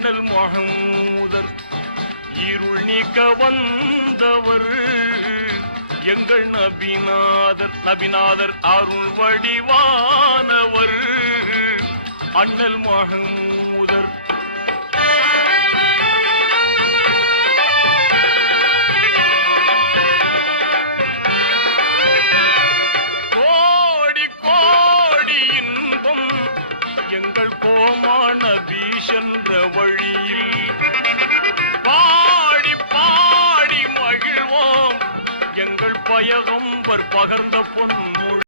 அண்ணல் மஹமூதர் இருள் நீக்க வந்தவர் எங்கள் நபிநாதர் அருள் வடிவானவர் அண்ணல் மஹமூதர். கோடி கோடி இன்பம் எங்கள் கோமான வீசென்ற வழியில் பாடி பாடி மகிழ்வோம் எங்கள் பயகம்பர் பகர்ந்த பொன்